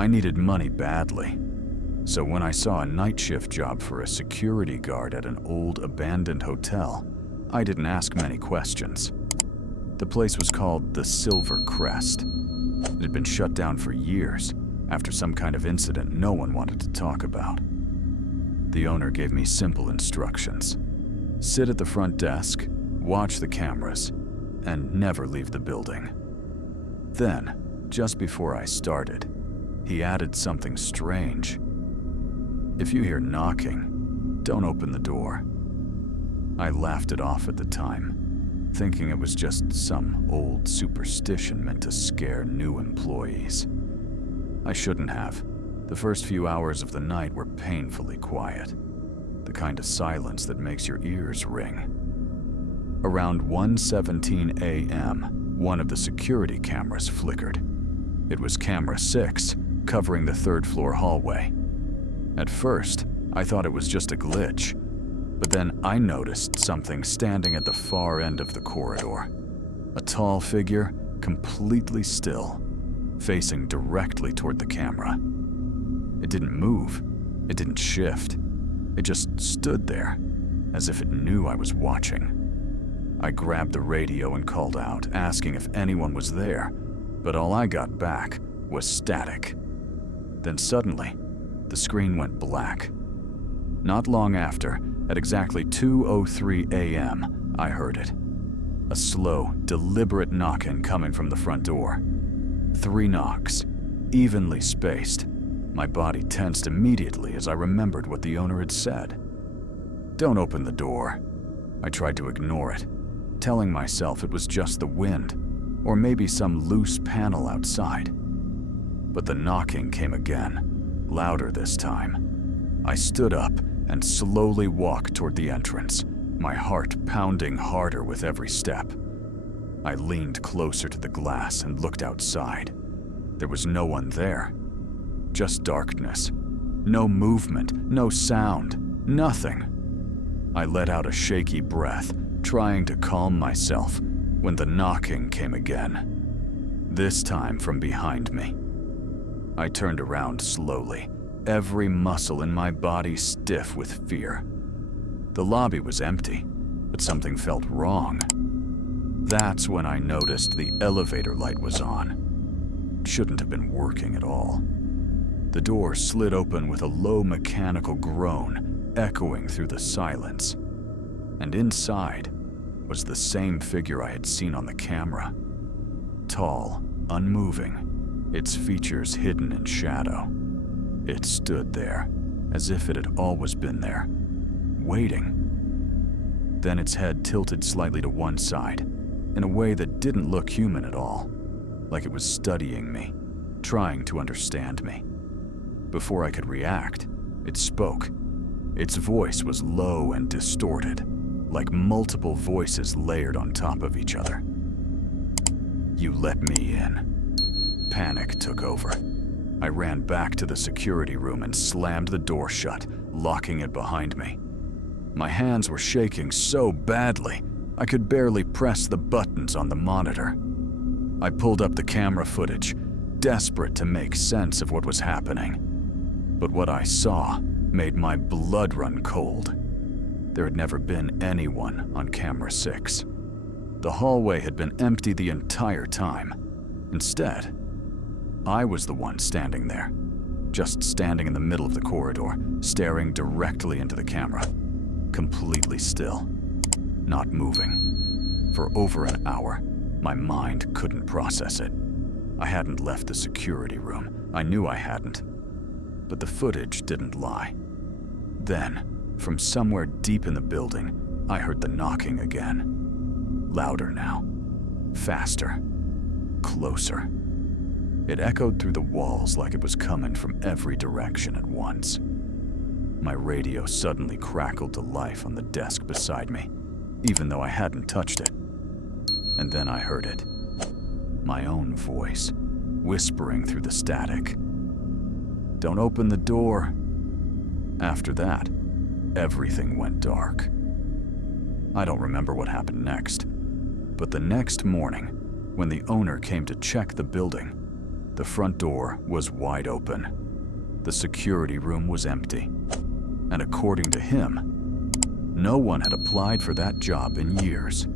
I needed money badly, so when I saw a night shift job for a security guard at an old abandoned hotel, I didn't ask many questions. The place was called the Silver Crest. It had been shut down for years after some kind of incident no one wanted to talk about. The owner gave me simple instructions. Sit at the front desk, watch the cameras, and never leave the building. Then, just before I started, he added something strange. If you hear knocking, don't open the door. I laughed it off at the time, thinking it was just some old superstition meant to scare new employees. I shouldn't have. The first few hours of the night were painfully quiet, the kind of silence that makes your ears ring. Around 1:17 a.m., one of the security cameras flickered. It was camera 6, covering the third-floor hallway. At first, I thought it was just a glitch, but then I noticed something standing at the far end of the corridor. A tall figure, completely still, facing directly toward the camera. It didn't move. It didn't shift. It just stood there, as if it knew I was watching. I grabbed the radio and called out, asking if anyone was there, but all I got back was static. Then suddenly, the screen went black. Not long after, at exactly 2:03 a.m., I heard it. A slow, deliberate knocking coming from the front door. 3 knocks, evenly spaced. My body tensed immediately as I remembered what the owner had said. Don't open the door. I tried to ignore it, telling myself it was just the wind, or maybe some loose panel outside. But the knocking came again, louder this time. I stood up and slowly walked toward the entrance, my heart pounding harder with every step. I leaned closer to the glass and looked outside. There was no one there. Just darkness. No movement, no sound, nothing. I let out a shaky breath, trying to calm myself, when the knocking came again. This time from behind me. I turned around slowly, every muscle in my body stiff with fear. The lobby was empty, but something felt wrong. That's when I noticed the elevator light was on. It shouldn't have been working at all. The door slid open with a low mechanical groan echoing through the silence. And inside was the same figure I had seen on the camera. Tall, unmoving, its features hidden in shadow. It stood there, as if it had always been there, waiting. Then its head tilted slightly to one side, in a way that didn't look human at all, like it was studying me, trying to understand me. Before I could react, it spoke. Its voice was low and distorted, like multiple voices layered on top of each other. You let me in. Panic took over. I ran back to the security room and slammed the door shut, locking it behind me. My hands were shaking so badly, I could barely press the buttons on the monitor. I pulled up the camera footage, desperate to make sense of what was happening. But what I saw made my blood run cold. There had never been anyone on camera 6. The hallway had been empty the entire time. Instead, I was the one standing there, just standing in the middle of the corridor, staring directly into the camera, completely still, not moving. For over an hour, my mind couldn't process it. I hadn't left the security room. I knew I hadn't. But the footage didn't lie. Then, from somewhere deep in the building, I heard the knocking again. Louder now. Faster. Closer. It echoed through the walls like it was coming from every direction at once. My radio suddenly crackled to life on the desk beside me, even though I hadn't touched it. And then I heard it. My own voice, whispering through the static. Don't open the door. After that, everything went dark. I don't remember what happened next, but the next morning, when the owner came to check the building, The front door was wide open. The security room was empty. And according to him, no one had applied for that job in years.